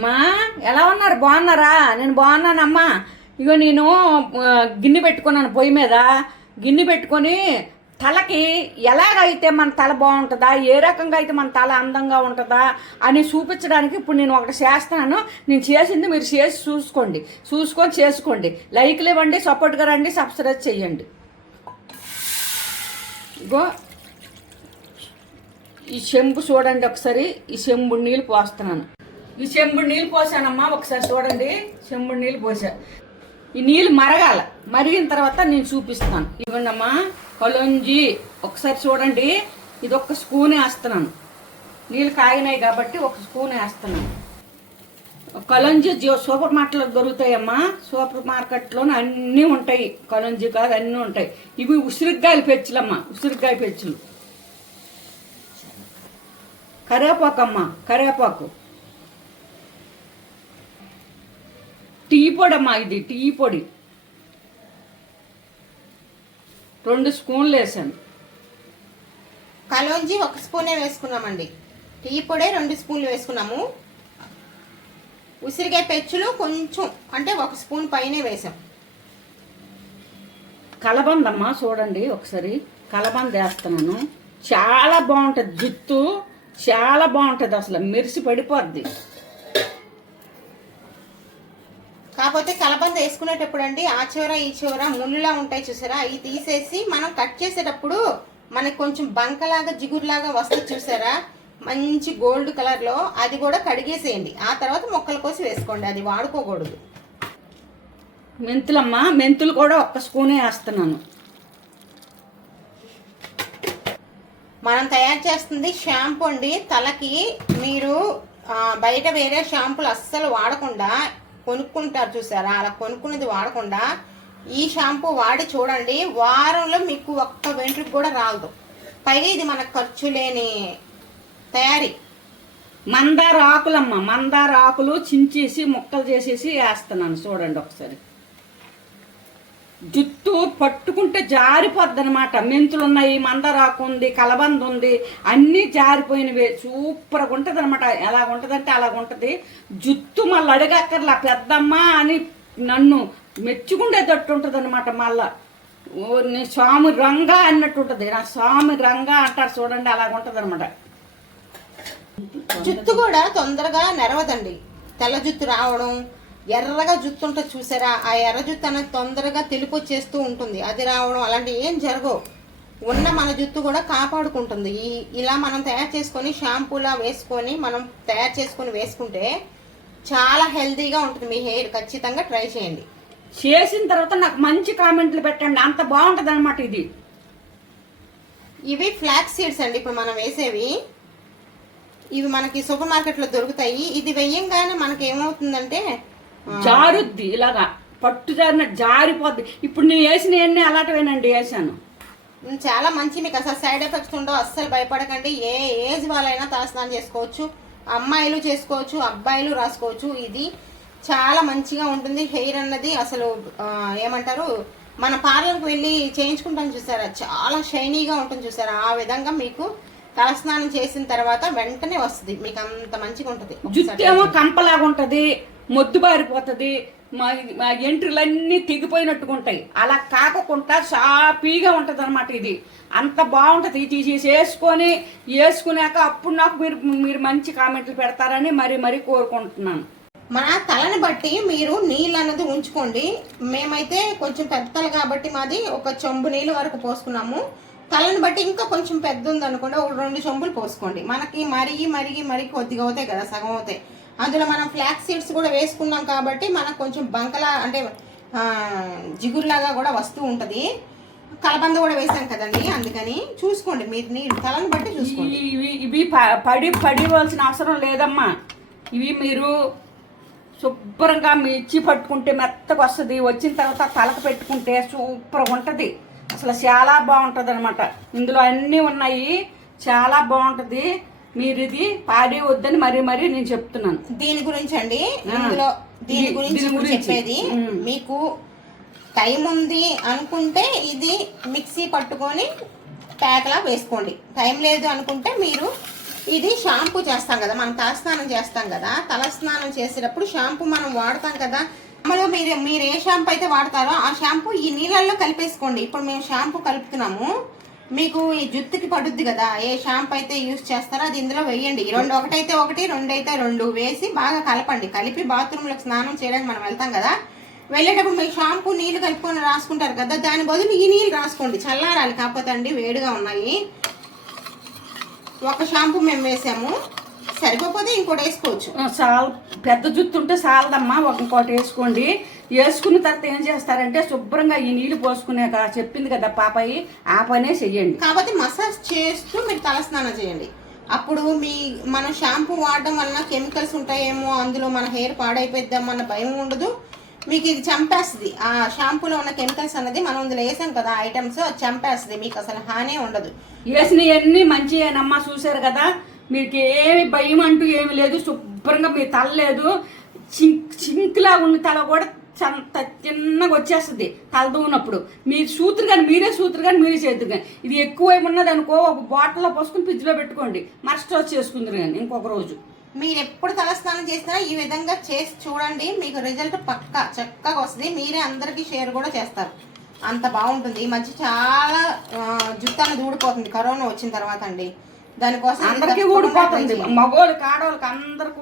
మా ఎలా ఉన్నారు? బాగున్నారా? నేను బాగున్నానమ్మా. ఇగో నేను గిన్నె పెట్టుకున్నాను పొయ్యి మీద. గిన్నె పెట్టుకొని తలకి ఎలాగైతే మన తల బాగుంటుందా ఏ రకంగా అయితే మన తల అందంగా ఉంటుందా అని చూపించడానికి ఇప్పుడు నేను ఒకటి చేస్తున్నాను నేను చేసింది మీరు చేసి చూసుకోండి. చూసుకొని చేసుకోండి. లైక్లు ఇవ్వండి సపోర్ట్గా రండి సబ్స్క్రైబ్ చేయండి ఇగో ఈ చెంబు చూడండి ఒకసారి. ఈ చెంబు నీళ్ళు పోస్తున్నాను. ఈ చెంబుడు నీళ్ళు పోసానమ్మా ఒకసారి చూడండి. చెంబుడు నీళ్ళు పోసా. ఈ నీళ్ళు మరగాల. మరిగిన తర్వాత నేను చూపిస్తాను. ఇవ్వండమ్మా కొలంజి. ఒకసారి చూడండి. ఇది ఒక స్పూన్ వేస్తున్నాను. నీళ్ళు కాగినాయి కాబట్టి ఒక స్పూన్ వేస్తున్నాను. కలంజీ జియో సూపర్ మార్కెట్లో దొరుకుతాయమ్మా. సూపర్ మార్కెట్లోనే అన్నీ ఉంటాయి. కలంజీ కాదు అన్నీ ఉంటాయి. ఇవి ఉసిరికాయలు పెచ్చులమ్మా ఉసిరికాయ పెచ్చులు కరివేపాకు అమ్మా కరివేపాకు. పొడి అమ్మా ఇది టీ పొడి. రెండు స్పూన్లు వేసాను. కలోంజి ఒక స్పూనే వేసుకున్నామండి. టీ పొడే రెండు స్పూన్లు వేసుకున్నాము. ఉసిరికాయ పెచ్చులు కొంచెం అంటే ఒక స్పూన్ పైనే వేసాం. కలబంద అమ్మా చూడండి ఒకసారి. కలబంద వేస్తున్నాను. చాలా బాగుంటుంది జుత్తు. చాలా బాగుంటుంది అసలు. మెరిసి పడిపోద్ది. కాకపోతే కలబంద వేసుకునేటప్పుడు అండి ఆ చివర ఈ చివర ముళ్ళులా ఉంటాయి చూసారా? అవి తీసేసి మనం కట్ చేసేటప్పుడు మనకి కొంచెం బంకలాగా జిగురులాగా వస్తుంది చూసారా? మంచి గోల్డ్ కలర్లో అది కూడా కడిగేసేయండి. ఆ తర్వాత మొక్కలు కోసి వేసుకోండి అది వాడుకోకూడదు. మెంతులమ్మ మెంతులు కూడా ఒక్క స్పూనే వేస్తున్నాను. మనం తయారు చేస్తుంది షాంపూ అండి. తలకి మీరు బయట వేరే షాంపూలు అస్సలు వాడకుండా కొనుక్కుంటారు చూసారా? అలా కొనుక్కున్నది వాడకుండా ఈ షాంపూ వాడి చూడండి వారంలో మీకు ఒక్క వెంట్రుకు కూడా రాదు. పైగా ఇది మన ఖర్చు లేని తయారీ. మందార ఆకులమ్మ మందార ఆకులు చించేసి ముక్కలు చేసేసి వేస్తున్నాను. చూడండి ఒకసారి. జుట్టు పట్టుకుంటే జారిపోద్ది అనమాట మెంతులు ఉన్నాయి మందరాకు ఉంది కలబంద ఉంది అన్నీ జారిపోయినవే. సూపర్గా ఉంటుంది అనమాట ఎలాగ ఉంటుందంటే అలాగ ఉంటుంది జుట్టు మళ్ళీ అడగక్కర్లా. పెద్దమ్మ అని నన్ను మెచ్చుకుండేటట్టు ఉంటుంది అనమాట మళ్ళా. నీ స్వామి రంగా అన్నట్టు ఉంటుంది. నా స్వామి రంగా అంటారు చూడండి అలాగ ఉంటుంది అనమాట జుత్తు కూడా తొందరగా నెరవదండి. తెల్ల జుత్తు రావడం ఎర్రగా జుత్తు ఉంటుంది చూసారా? ఆ ఎర్ర జుత్తు అనేది తొందరగా తెలుపు వచ్చేస్తూ ఉంటుంది. అది రావడం అలాంటివి ఏం జరగవు. ఉన్న మన జుత్తు కూడా కాపాడుకుంటుంది. ఈ ఇలా మనం తయారు చేసుకొని షాంపూలా వేసుకొని మనం తయారు చేసుకొని వేసుకుంటే చాలా హెల్తీగా ఉంటుంది మీ హెయిర్. ఖచ్చితంగా ట్రై చేయండి. చేసిన తర్వాత నాకు మంచి కామెంట్లు పెట్టండి. అంత బాగుంటుంది అనమాట ఇది. ఇవి ఫ్లాక్స్ సీడ్స్ అండి ఇప్పుడు మనం వేసేవి. ఇవి మనకి సూపర్ మార్కెట్లో దొరుకుతాయి. ఇది వెయ్యంగానే మనకి ఏమవుతుందంటే జారుద్ది ఇలాగా పట్టు జారిన జారిపోద్ది. ఇప్పుడు నేను వేసిన ఎన్ని అలాంటివేనండి వేసాను చాలా మంచి మీకు అసలు సైడ్ ఎఫెక్ట్స్ ఉండవు. అస్సలు భయపడకండి. ఏ ఏజ్ వాళ్ళైనా తలస్నానం చేసుకోవచ్చు. అమ్మాయిలు చేసుకోవచ్చు అబ్బాయిలు రాసుకోవచ్చు. ఇది చాలా మంచిగా ఉంటుంది. హెయిర్ అన్నది అసలు ఏమంటారు మన పార్లర్కి వెళ్ళి చేయించుకుంటాం చూసారా? చాలా షైనీగా ఉంటుంది చూసారా? ఆ విధంగా మీకు తలస్నానం చేసిన తర్వాత వెంటనే వస్తుంది. మీకు అంత మంచిగా ఉంటుంది. జుట్టు ఏమో కంపలాగా ఉంటది మొద్దుబారిపోతుంది మా మా ఎంట్రులన్నీ తెగిపోయినట్టుగా ఉంటాయి. అలా కాకుండా సాపీగా ఉంటుంది అనమాట ఇది. అంత బాగుంటుంది ఇది వేసుకొని వేసుకున్నాక అప్పుడు నాకు మీరు మీరు మంచి కామెంట్లు పెడతారని మరి మరీ కోరుకుంటున్నాను. మన తలని బట్టి మీరు నీళ్ళు అన్నది ఉంచుకోండి. మేమైతే కొంచెం పెద్ద తల కాబట్టి మాది ఒక చెంబు నీళ్ళు వరకు పోసుకున్నాము. తలని బట్టి ఇంకా కొంచెం పెద్ద ఉంది అనుకోండి ఒక రెండు చెంబులు పోసుకోండి. మనకి మరిగి మరిగి మరిగి కొద్దిగా అవుతాయి కదా సగం అవుతాయి. అందులో మనం ఫ్లాక్ సీడ్స్ కూడా వేసుకున్నాం కాబట్టి మనకు కొంచెం బంకలా అంటే జిగురులాగా కూడా వస్తూ ఉంటుంది. కలబంద కూడా వేసాం కదండి అందుకని చూసుకోండి మీరు నీళ్ళు తలని బట్టి చూసుకోండి. ఇవి ఇవి పడి పడివలసిన అవసరం లేదమ్మా. ఇవి మీరు శుభ్రంగా మీ ఇచ్చి పట్టుకుంటే మెత్తగా వస్తుంది. వచ్చిన తర్వాత తలకు పెట్టుకుంటే సూపర్గా ఉంటుంది. అసలు చాలా బాగుంటుంది అనమాట ఇందులో అన్నీ ఉన్నాయి. చాలా బాగుంటుంది. మీరు ఇది పాడి వద్దని మరీ మరీ నేను చెప్తున్నాను దీని గురించి అండి. ఇందులో దీని గురించి ఇప్పుడు. చెప్పేది. మీకు టైం ఉంది అనుకుంటే ఇది మిక్సీ పట్టుకొని ప్యాక్లా వేసుకోండి టైం లేదు అనుకుంటే మీరు ఇది షాంపూ చేస్తాం కదా మనం తలస్నానం చేస్తాం కదా తలస్నానం చేసేటప్పుడు షాంపూ మనం వాడతాం కదా మామూలుగా మీరు మీరు ఏ షాంపూ అయితే వాడతారో ఆ షాంపూ ఈ నీళ్ళల్లో కలిపేసుకోండి ఇప్పుడు మేము షాంపూ కలుపుతున్నాము మీకు ఈ జుత్తుకి పడుద్ది కదా ఏ షాంపూ అయితే యూస్ చేస్తారో అది ఇందులో వేయండి. రెండు ఒకటైతే ఒకటి రెండు అయితే రెండు. వేసి బాగా కలపండి. కలిపి బాత్రూంలో స్నానం చేయడానికి మనం వెళ్తాం కదా. వెళ్ళేటప్పుడు మీరు షాంపూ నీళ్ళు కలుపుకొని రాసుకుంటారు కదా దాని బదులు ఈ నీళ్ళు రాసుకోండి. చల్లారాలి కాకపోతే అండి వేడిగా ఉన్నాయి. ఒక షాంపూ మేము వేసాము. సరిపోతే ఇంకోటి వేసుకోవచ్చు. చాలు పెద్ద జుత్తు ఉంటే చాలదమ్మా ఒక ఇంకోటి వేసుకోండి. వేసుకున్న తర్వాత ఏం చేస్తారంటే శుభ్రంగా ఈ నీళ్ళు పోసుకునేక చెప్పింది కదా పాపయ్య ఆ పనే చెయ్యండి. కాబట్టి మసాజ్ చేస్తూ మీరు తలస్నానం చేయండి. అప్పుడు మీ మన షాంపూ వాడడం వలన కెమికల్స్ ఉంటాయేమో అందులో మన హెయిర్ పాడైపోద్దామన్న భయం ఉండదు. మీకు ఇది చంపేస్తుంది. ఆ షాంపూలో ఉన్న కెమికల్స్ అన్నది మనం ఇందులో వేసాం కదా ఐటమ్స్ అది చంపేస్తుంది. మీకు అసలు హానే ఉండదు. వేసినవన్నీ మంచిగానమ్మా చూశారు కదా? మీకు ఏమి భయం అంటూ ఏమి లేదు శుభ్రంగా మీ తల లేదు. చింక్ చింక్లా ఉన్న తల కూడా చంత చిన్నగా వచ్చేస్తుంది తల దూనప్పుడు మీరు సూత్రు కానీ మీరే సూత్రు కానీ మీరే చేతురు కానీ. ఇది ఎక్కువ ఉన్నది అనుకో ఒక బాటిల్లో పోసుకుని ఫ్రిడ్జ్లో పెట్టుకోండి. మరస్ట్ వచ్చి చేసుకుందరు కానీ ఇంకొక రోజు. మీరు ఎప్పుడు తలస్నానం చేసినా ఈ విధంగా చేసి చూడండి మీకు రిజల్ట్ పక్కా చక్కగా వస్తుంది. మీరే అందరికీ షేర్ కూడా చేస్తారు. అంత బాగుంటుంది. ఈ మధ్య చాలా జుట్టు అనేది ఊడిపోతుంది. కరోనా వచ్చిన తర్వాత అండి. దానికోసం అందరికీ ఊడిపోతుంది. మగోళ్ళకి ఆడవాళ్ళకి అందరికీ